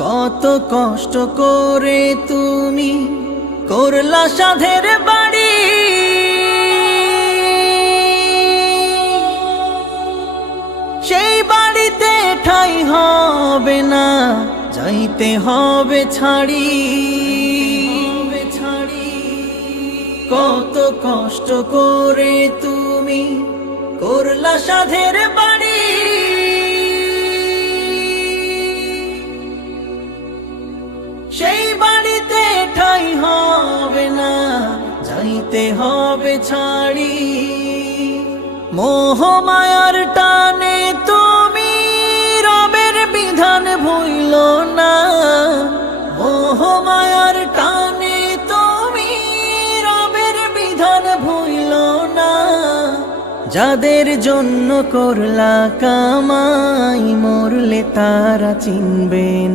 কত কষ্ট করে তুমি করলা সাধের বাড়ি, সেই বাড়িতে ঠাঁই হবে না, যাইতে হবে ছাড়ি। কত কষ্ট করে তুমি করলা সাধের বাড়ি, সেই বাড়িতে ঠাঁই হবে না, যাইতে হবে ছাড়ি। মোহ মায়ার টানে তুমি রবের বিধান ভুইল না, মোহ মায়ার টানে তুমি রবের বিধান ভুইল না। যাদের জন্য করলা কামাই, মরলে তারা চিনবেন।